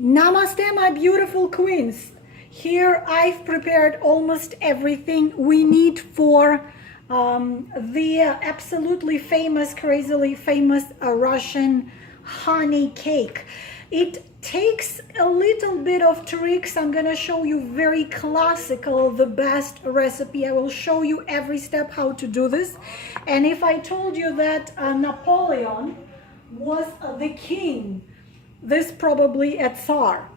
Namaste, my beautiful queens. Here I've prepared almost everything we need for the absolutely famous, crazily famous Russian honey cake. It takes a little bit of tricks. I'm gonna show you very classical, the best recipe. I will show you every step how to do this. And if I told you that Napoleon was the king, this probably a tsar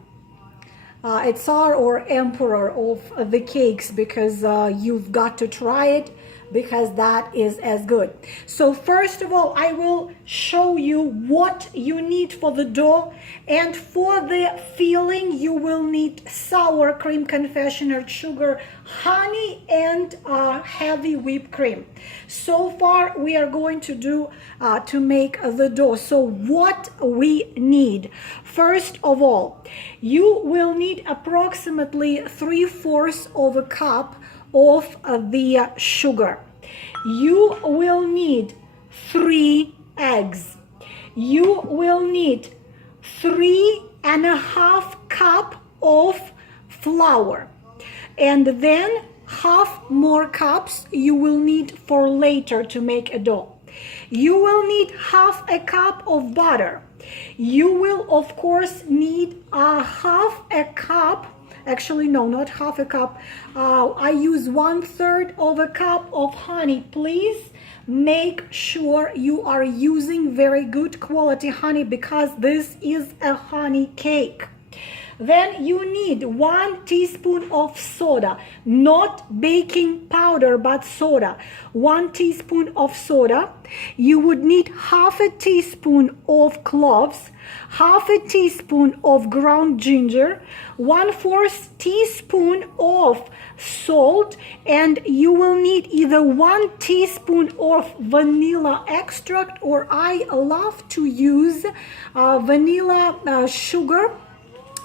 or emperor of the cakes, because you've got to try it, because that is as good. So first of all, I will show you what you need for the dough, and for the filling you will need sour cream, confectioner sugar, honey, and heavy whipped cream. So far we are going to do to make the dough. So what we need, first of all, you will need approximately 3/4 of a cup of the sugar. You will need 3 eggs. You will need 3.5 cups of flour, and then half more cups you will need for later to make a dough. You will need half a cup of butter. You will of course need half a cup. Actually, no, not half a cup. I use 1/3 of a cup of honey. Please make sure you are using very good quality honey, because this is a honey cake. Then you need 1 teaspoon of soda, not baking powder, but soda. 1 teaspoon of soda. You would need half a teaspoon of cloves, half a teaspoon of ground ginger, 1/4 teaspoon of salt, and you will need either 1 teaspoon of vanilla extract, or I love to use vanilla sugar.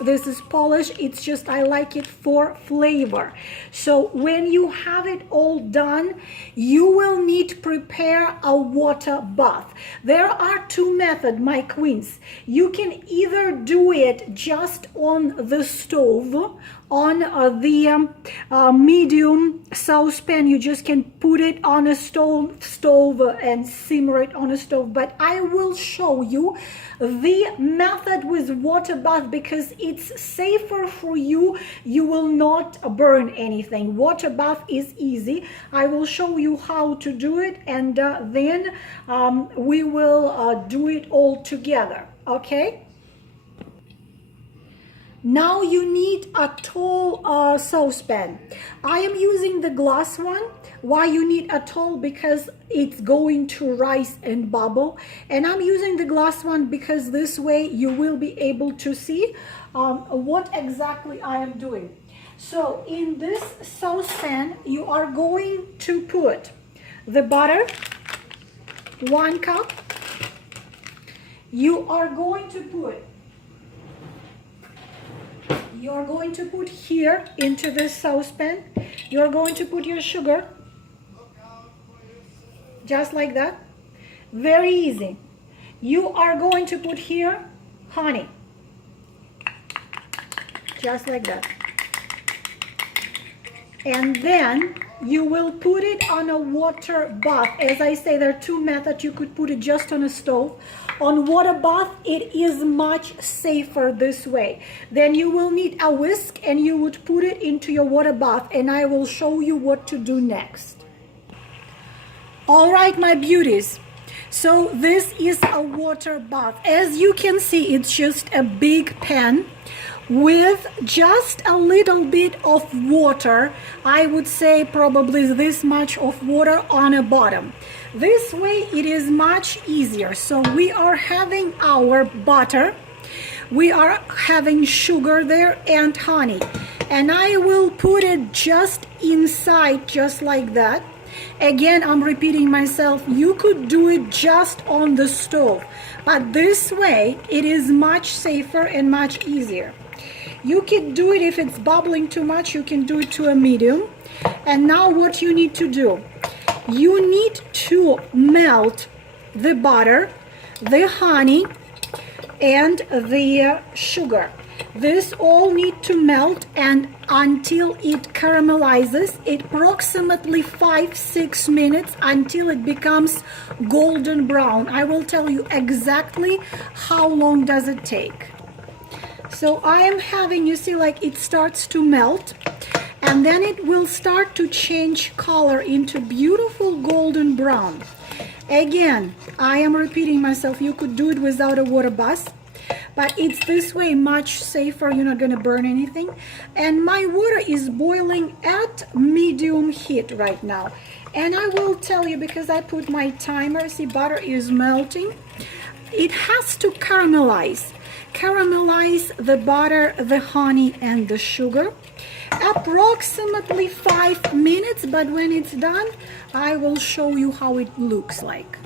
This is Polish, it's just I like it for flavor. So when you have it all done, you will need to prepare a water bath. There are 2 methods, my queens. You can either do it just on the stove, on the medium saucepan. You just can put it on a stove and simmer it on a stove. But I will show you the method with water bath, because it's safer for you. You will not burn anything. Water bath is easy. I will show you how to do it, and then we will do it all together. Okay? Now you need a tall saucepan. I am using the glass one. Why you need a tall? Because it's going to rise and bubble. And I'm using the glass one because this way you will be able to see what exactly I am doing. So in this saucepan, you are going to put the butter, 1 cup. You're going to put here into this saucepan. You're going to put your sugar, just like that. Very easy. You are going to put here honey, just like that. And then you will put it on a water bath. As I say, there are 2 methods. You could put it just on a stove. On water bath, it is much safer this way. Then you will need a whisk, and you would put it into your water bath, and I will show you what to do next. All right, my beauties. So this is a water bath. As you can see, it's just a big pan with just a little bit of water. I would say probably this much of water on the bottom. This way it is much easier. So we are having our butter, we are having sugar there, and honey, and I will put it just inside, just like that. Again, I'm repeating myself, you could do it just on the stove, but this way it is much safer and much easier. You can do it if it's bubbling too much, you can do it to a medium. And now what you need to do, you need to melt the butter, the honey, and the sugar. This all need to melt, and until it caramelizes, it approximately 5-6 minutes until it becomes golden brown. I will tell you exactly how long does it take. So I am having, you see, like it starts to melt, and then it will start to change color into beautiful golden brown. Again, I am repeating myself, you could do it without a water bath, but it's this way much safer. You're not going to burn anything. And my water is boiling at medium heat right now. And I will tell you, because I put my timer, see, butter is melting. It has to caramelize. Caramelize the butter, the honey, and the sugar. Approximately 5 minutes, but when it's done, I will show you how it looks like.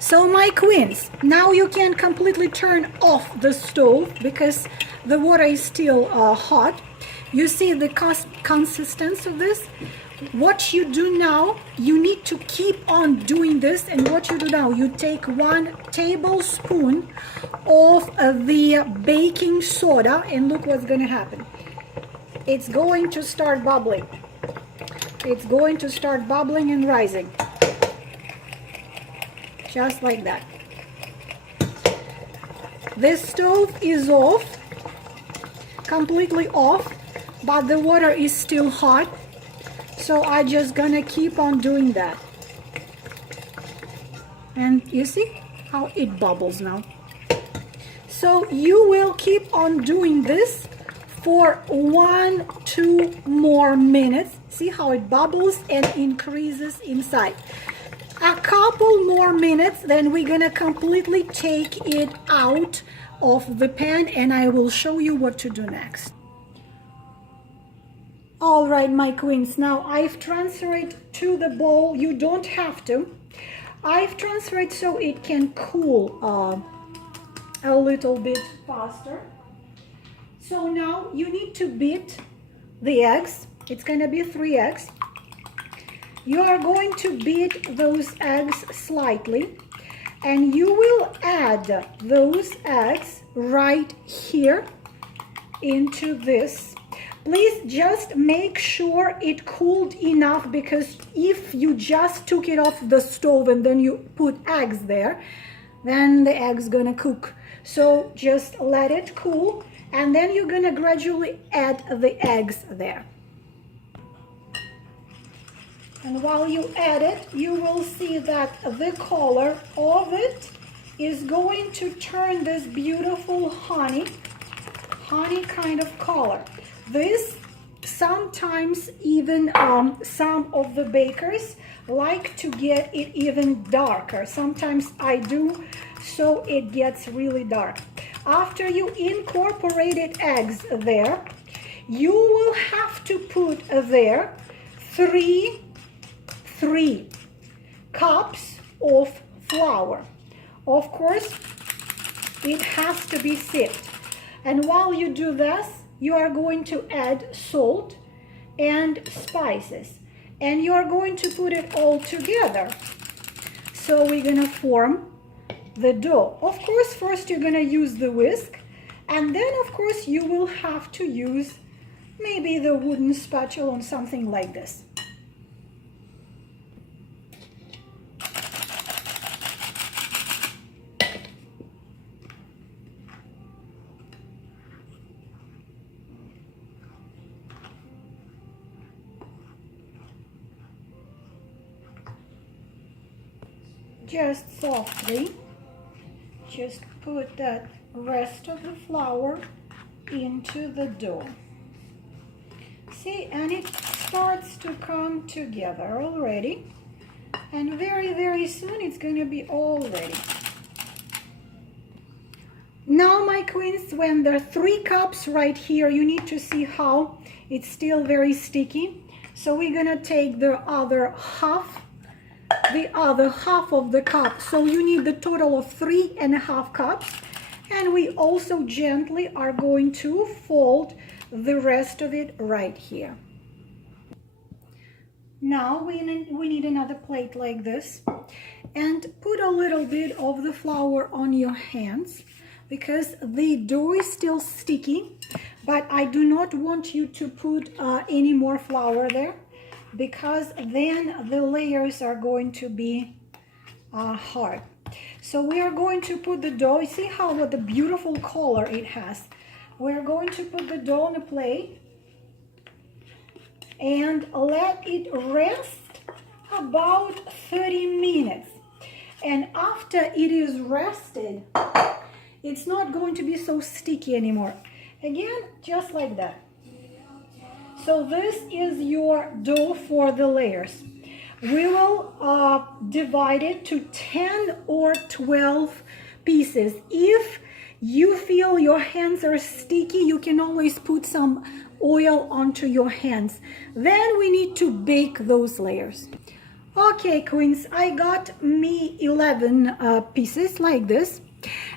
So my queens, now you can completely turn off the stove because the water is still hot. You see the consistency of this? What you do now, you need to keep on doing this, and what you do now, you take 1 tablespoon of the baking soda, and look what's going to happen. It's going to start bubbling. It's going to start bubbling and rising. Just like that. This stove is off, completely off, but the water is still hot. So I'm just gonna keep on doing that. And you see how it bubbles now. So you will keep on doing this for 1-2 more minutes. See how it bubbles and increases inside. A couple more minutes, then we're gonna completely take it out of the pan, and I will show you what to do next. All right, my queens, now I've transferred it to the bowl. You don't have to. I've transferred so it can cool a little bit faster. So now you need to beat the eggs. It's gonna be 3 eggs. You are going to beat those eggs slightly, and you will add those eggs right here into this. Please just make sure it cooled enough, because if you just took it off the stove and then you put eggs there, then the eggs gonna cook. So just let it cool, and then you're gonna gradually add the eggs there. And while you add it, you will see that the color of it is going to turn this beautiful honey kind of color. This sometimes even some of the bakers like to get it even darker. Sometimes I do, so it gets really dark. After you incorporated eggs there, you will have to put there 3 cups of flour. Of course, it has to be sieved. And while you do this, you are going to add salt and spices, and you are going to put it all together. So we're gonna form the dough. Of course, first you're gonna use the whisk, and then of course you will have to use maybe the wooden spatula or something like this. Just softly, just put that rest of the flour into the dough. See, and it starts to come together already, and very soon it's going to be all ready. Now, my queens, when there are 3 cups right here, you need to see how it's still very sticky. So we're going to take the other half of the cup. So you need the total of 3.5 cups, and we also gently are going to fold the rest of it right here. Now we need another plate like this, and put a little bit of the flour on your hands. because the dough is still sticky, but I do not want you to put any more flour there, because then the layers are going to be hard. So we are going to put the dough. See how what the beautiful color it has. We're going to put the dough on a plate and let it rest about 30 minutes. And after it is rested, it's not going to be so sticky anymore. Again, just like that. So this is your dough for the layers. We will divide it to 10 or 12 pieces. If you feel your hands are sticky, you can always put some oil onto your hands. Then we need to bake those layers. Okay, queens, I got me 11 pieces like this.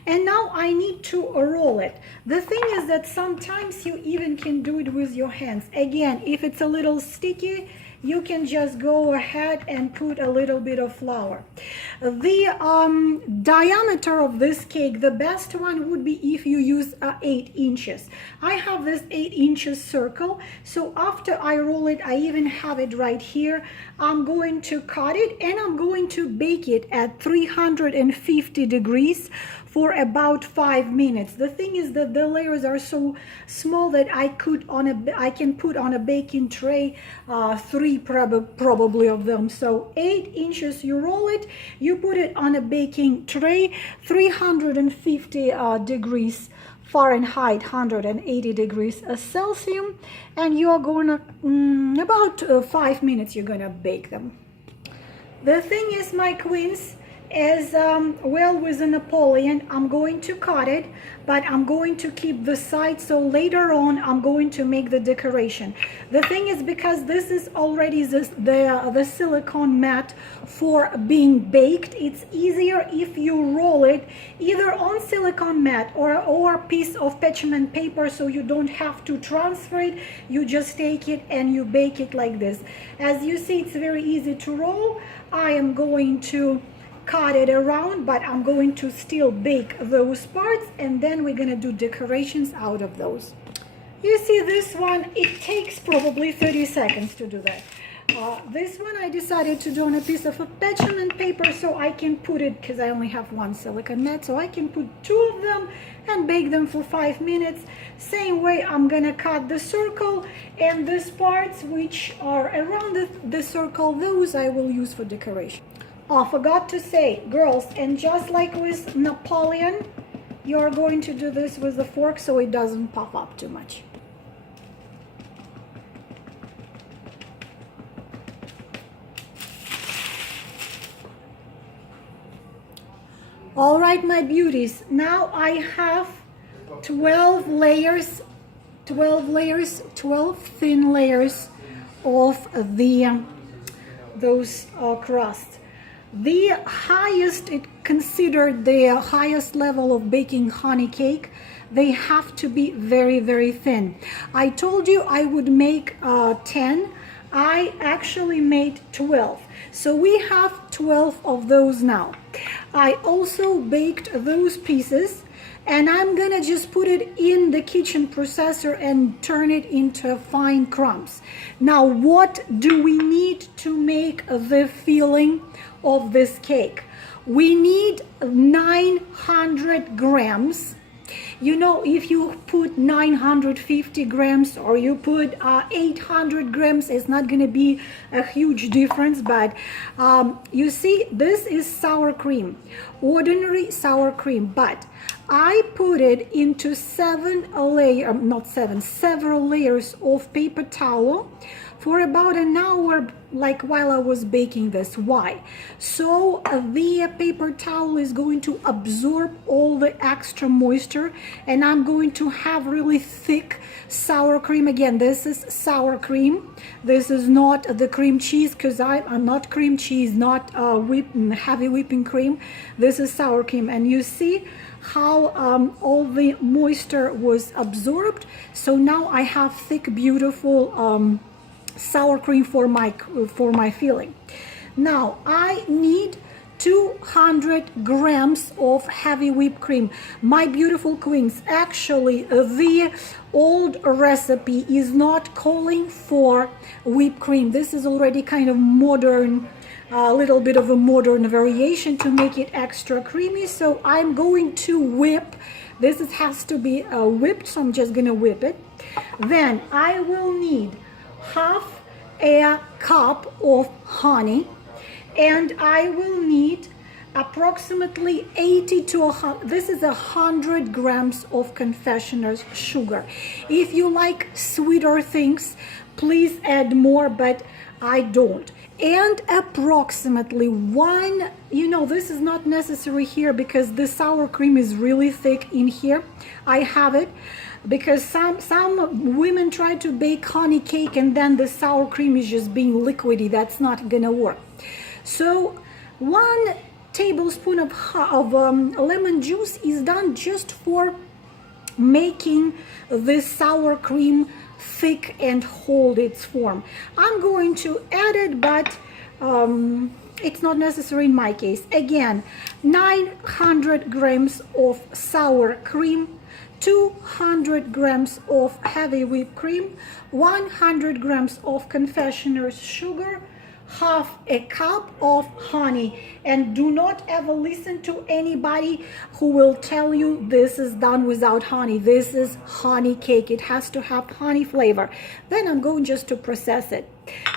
And now I need to roll it. The thing is that sometimes you even can do it with your hands. Again, if it's a little sticky, you can just go ahead and put a little bit of flour. The diameter of this cake, the best one would be if you use 8 inches. I have this 8 inches circle, so after I roll it, I even have it right here. I'm going to cut it and I'm going to bake it at 350 degrees for about 5 minutes. The thing is that the layers are so small that I can put on a baking tray 3 probably of them. So 8 inches, you roll it, you put it on a baking tray, 350 degrees Fahrenheit, 180 degrees Celsius, and you are going to about 5 minutes you're gonna bake them. The thing is, my queens, as well with a Napoleon, I'm going to cut it, but I'm going to keep the side, so later on I'm going to make the decoration. The thing is, because this is already the silicone mat for being baked, it's easier if you roll it either on silicone mat or piece of parchment paper, so you don't have to transfer it. You just take it and you bake it like this. As you see, it's very easy to roll. I am going to cut it around, but I'm going to still bake those parts, and then we're gonna do decorations out of those. You see, this one, it takes probably 30 seconds to do that. This one I decided to do on a piece of parchment paper, so I can put it, because I only have one silicone mat, so I can put 2 of them and bake them for 5 minutes. Same way, I'm gonna cut the circle, and these parts which are around the circle, those I will use for decoration. Oh, forgot to say, girls, and just like with Napoleon, you're going to do this with a fork so it doesn't puff up too much. All right, my beauties, now I have 12 layers, 12 thin layers of those crusts. The highest, it considered the highest level of baking honey cake, they have to be very, very thin. I told you I would make 10. I actually made 12. So we have 12 of those now. I also baked those pieces, and I'm gonna just put it in the kitchen processor and turn it into fine crumbs. Now, what do we need to make the filling of this cake? We need 900 grams. You know, if you put 950 grams or you put 800 grams, it's not going to be a huge difference. But you see, this is sour cream, ordinary sour cream. But I put it into several layers of paper towel for about an hour, like while I was baking this. Why? So the paper towel is going to absorb all the extra moisture, and I'm going to have really thick sour cream. Again, this is sour cream. This is not the cream cheese, because I'm not cream cheese, not heavy whipping cream. This is sour cream, and you see how all the moisture was absorbed. So now I have thick, beautiful sour cream for my filling. Now I need 200 grams of heavy whipped cream. My beautiful queens, actually the old recipe is not calling for whipped cream. This is already kind of modern, a little bit of a modern variation to make it extra creamy. So I'm going to whip. This has to be whipped, so I'm just gonna whip it. Then I will need half a cup of honey, and I will need approximately 80 to 100, this is 100 grams of Confectioners sugar. If you like sweeter things, please add more, but I don't. And approximately one, this is not necessary here because the sour cream is really thick in here. I have it because some women try to bake honey cake and then the sour cream is just being liquidy. That's not gonna work. So 1 tablespoon of lemon juice is done just for making the sour cream thick and hold its form. I'm going to add it, but it's not necessary in my case. Again, 900 grams of sour cream, 200 grams of heavy whipped cream, 100 grams of Confectioners sugar, half a cup of honey. And do not ever listen to anybody who will tell you this is done without honey. This is honey cake. It has to have honey flavor. Then I'm going just to process it.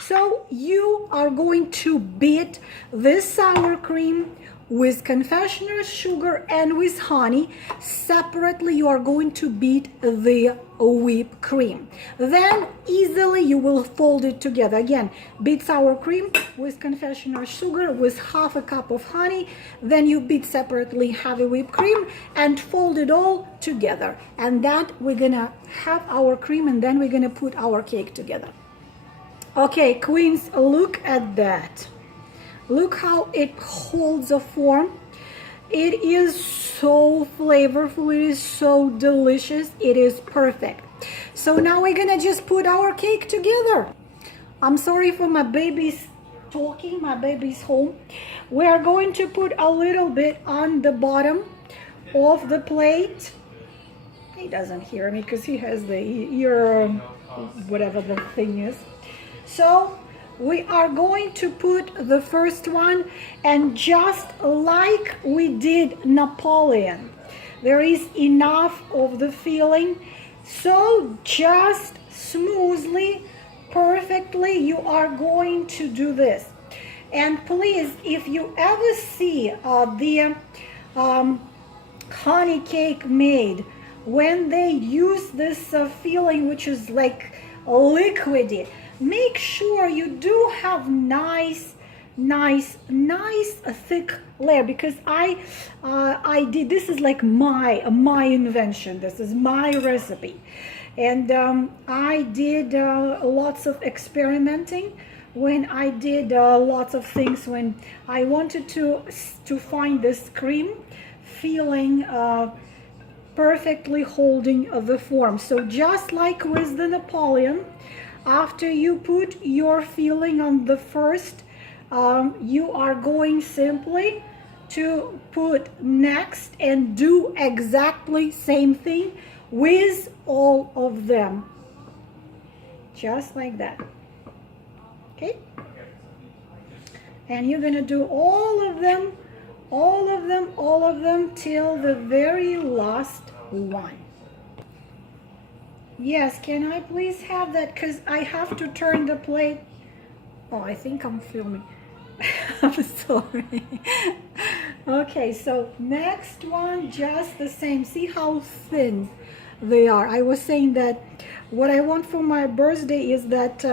So you are going to beat this sour cream with Confectioners sugar and with honey. Separately, you are going to beat the whipped cream. Then easily you will fold it together. Again, beat sour cream with Confectioners sugar with half a cup of honey. Then you beat separately heavy whipped cream and fold it all together. And that we're gonna have our cream, and then we're gonna put our cake together. Okay, queens, look at that. Look how it holds a form. It is so flavorful. It is so delicious. It is perfect. So now we're gonna just put our cake together. I'm sorry for my baby's talking. My baby's home. We are going to put a little bit on the bottom of the plate. He doesn't hear me because he has the ear, whatever the thing is. So we are going to put the first one, and just like we did Napoleon, there is enough of the filling. So just smoothly, perfectly, you are going to do this. And please, if you ever see the honey cake made, when they use this filling, which is like liquidy, make sure you do have nice thick layer, because I did, this is like my invention, this is my recipe, and I did lots of experimenting when I did lots of things when I wanted to find this cream feeling perfectly holding the form. So just like with the Napoleon, after you put your filling on the first, you are going simply to put next and do exactly same thing with all of them. Just like that. Okay? And you're gonna do all of them till the very last one. Yes, can I please have that? Because I have to turn the plate. Oh, I think I'm filming. I'm sorry. Okay, so next one, just the same. See how thin they are. I was saying that what I want for my birthday is that,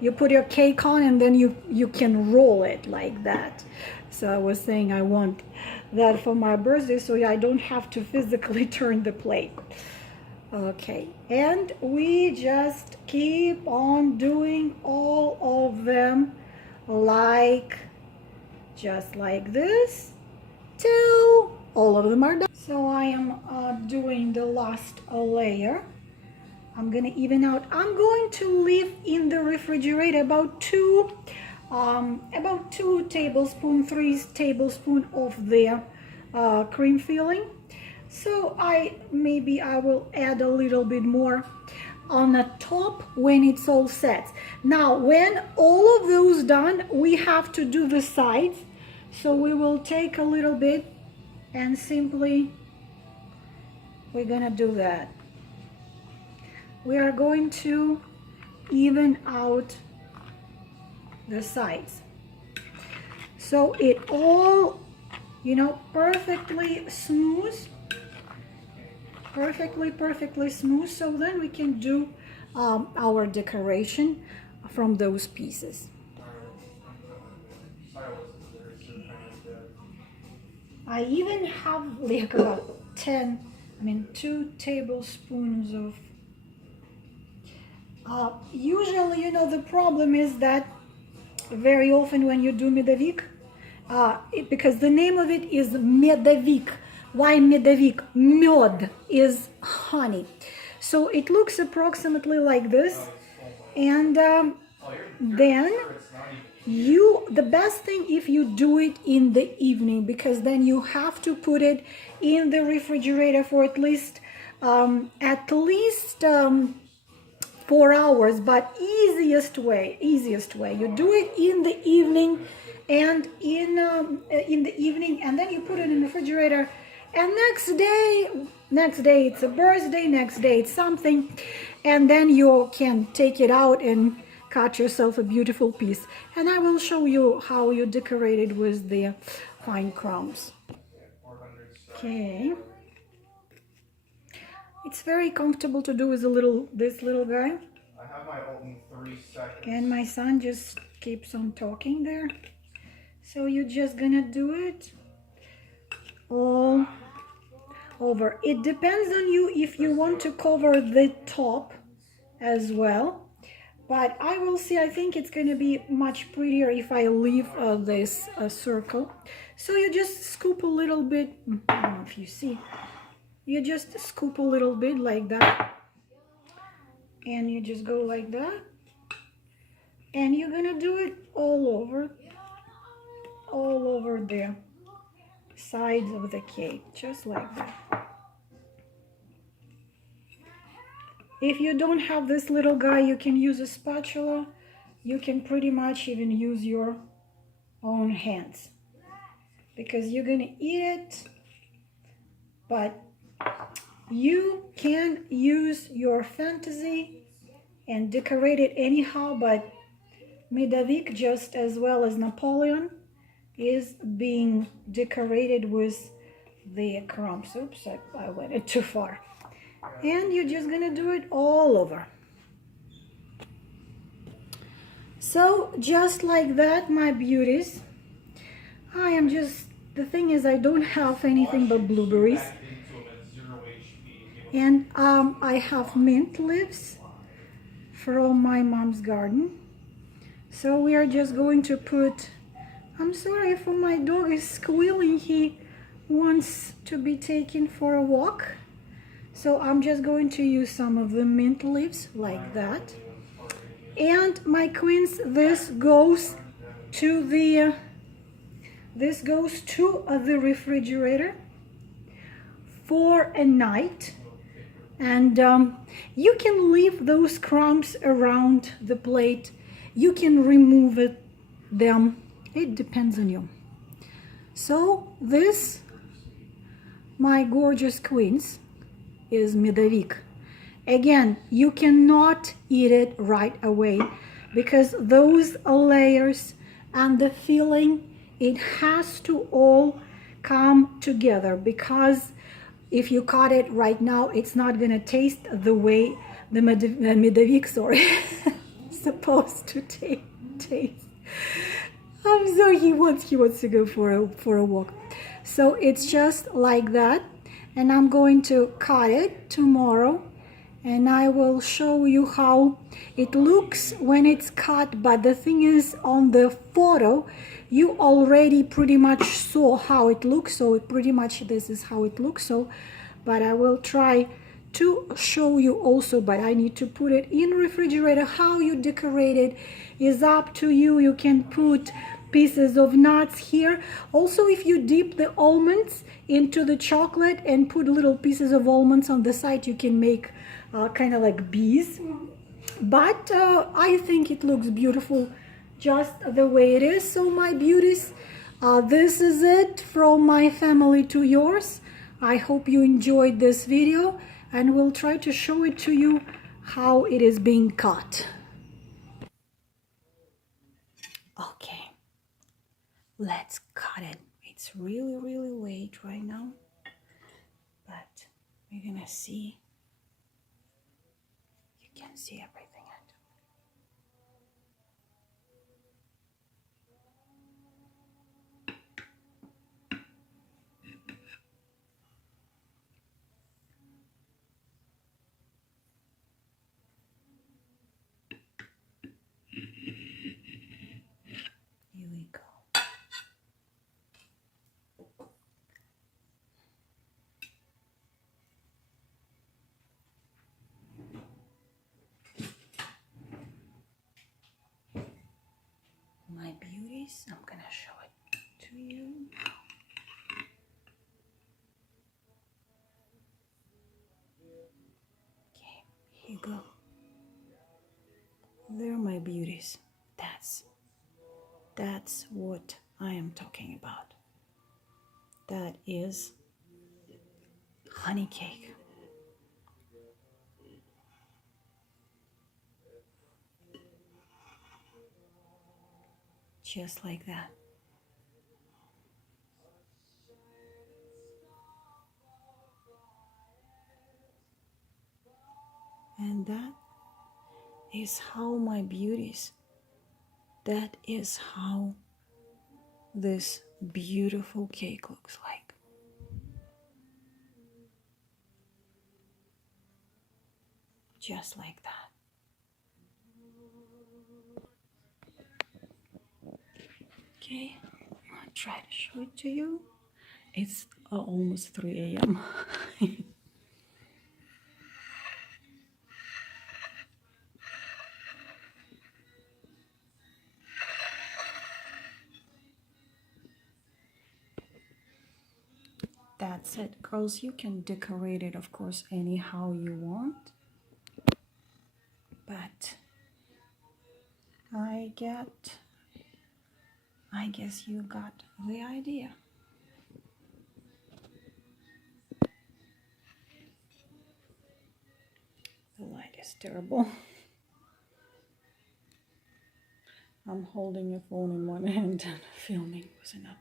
you put your cake on and then you can roll it like that. So I was saying I want that for my birthday so I don't have to physically turn the plate. Okay, and we just keep on doing all of them just like this till all of them are done. So I am doing the last layer. I'm gonna even out. I'm going to leave in the refrigerator about 2 about 2 tablespoons, 3 tablespoons of the cream filling. So maybe I will add a little bit more on the top when it's all set. Now, when all of those done, we have to do the sides. So we will take a little bit and simply we're gonna do that. We are going to even out the sides. So it all, perfectly smooth. Perfectly smooth. So then we can do our decoration from those pieces. I even have like about 2 tablespoons of usually, the problem is that very often when you do Medovik, because the name of it is Medovik. Why Medovik? Med is honey. So it looks approximately like this. And then the best thing if you do it in the evening, because then you have to put it in the refrigerator for at least 4 hours. But easiest way, you do it in the evening, and in the evening, and then you put it in the refrigerator, and next day it's a birthday, next day it's something, and then you can take it out and cut yourself a beautiful piece. And I will show you how you decorate it with the fine crumbs. Okay. It's very comfortable to do with this little guy. I have my ult in 3 seconds. And my son just keeps on talking there. So you're just gonna do it all over. It depends on you if you want to cover the top as well. But I will see, I think it's gonna be much prettier if I leave this circle. So you just scoop a little bit, I don't know if you see. You just scoop a little bit like that, and you just go like that, and you're gonna do it all over the sides of the cake, just like that. If you don't have this little guy, you can use a spatula. You can pretty much even use your own hands, because you're gonna eat it, but you can use your fantasy and decorate it anyhow. But Medovik, just as well as Napoleon, is being decorated with the crumbs. Oops, I went too far. And you're just gonna do it all over. So just like that, my beauties. The thing is, I don't have anything but blueberries. And I have mint leaves from my mom's garden. So we are just going to put, I'm sorry if my dog is squealing, he wants to be taken for a walk. So I'm just going to use some of the mint leaves like that. And my queens, this goes to the refrigerator for a night. And you can leave those crumbs around the plate. You can remove them. It depends on you. So this, my gorgeous queens, is Medovik. Again, you cannot eat it right away, because those layers and the filling, it has to all come together, because if you cut it right now, it's not gonna taste the way the Medovik, supposed to taste. So he wants to go for a walk. So it's just like that, and I'm going to cut it tomorrow, and I will show you how it looks when it's cut. But the thing is, on the photo, you already pretty much saw how it looks. So pretty much this is how it looks. So, but I will try to show you also, but I need to put it in refrigerator. How you decorate it is up to you. You can put pieces of nuts here. Also, if you dip the almonds into the chocolate and put little pieces of almonds on the side, you can make kind of like bees. But I think it looks beautiful just the way it is. So my beauties, this is it from my family to yours. I hope you enjoyed this video, and we'll try to show it to you how it is being cut. Okay, let's cut it. It's really late right now, but we're gonna see. You can see everything. Here we go. My beauties, I'm gonna show it to you. Okay, here you go. They're my beauties. That's what I am talking about. That is honey cake. Just like that. And that is how my beauties, that is how this beautiful cake looks like. Just like that. Okay, I'll try to show it to you. It's almost 3 a.m. That's it, girls. You can decorate it, of course, anyhow you want. But I guess you got the idea. The light is terrible. I'm holding a phone in one hand and filming with another.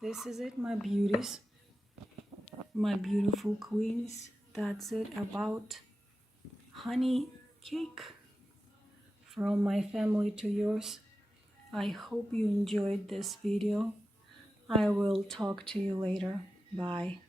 This is it, my beauties, my beautiful queens. That's it about honey cake from my family to yours. I hope you enjoyed this video. I will talk to you later. Bye.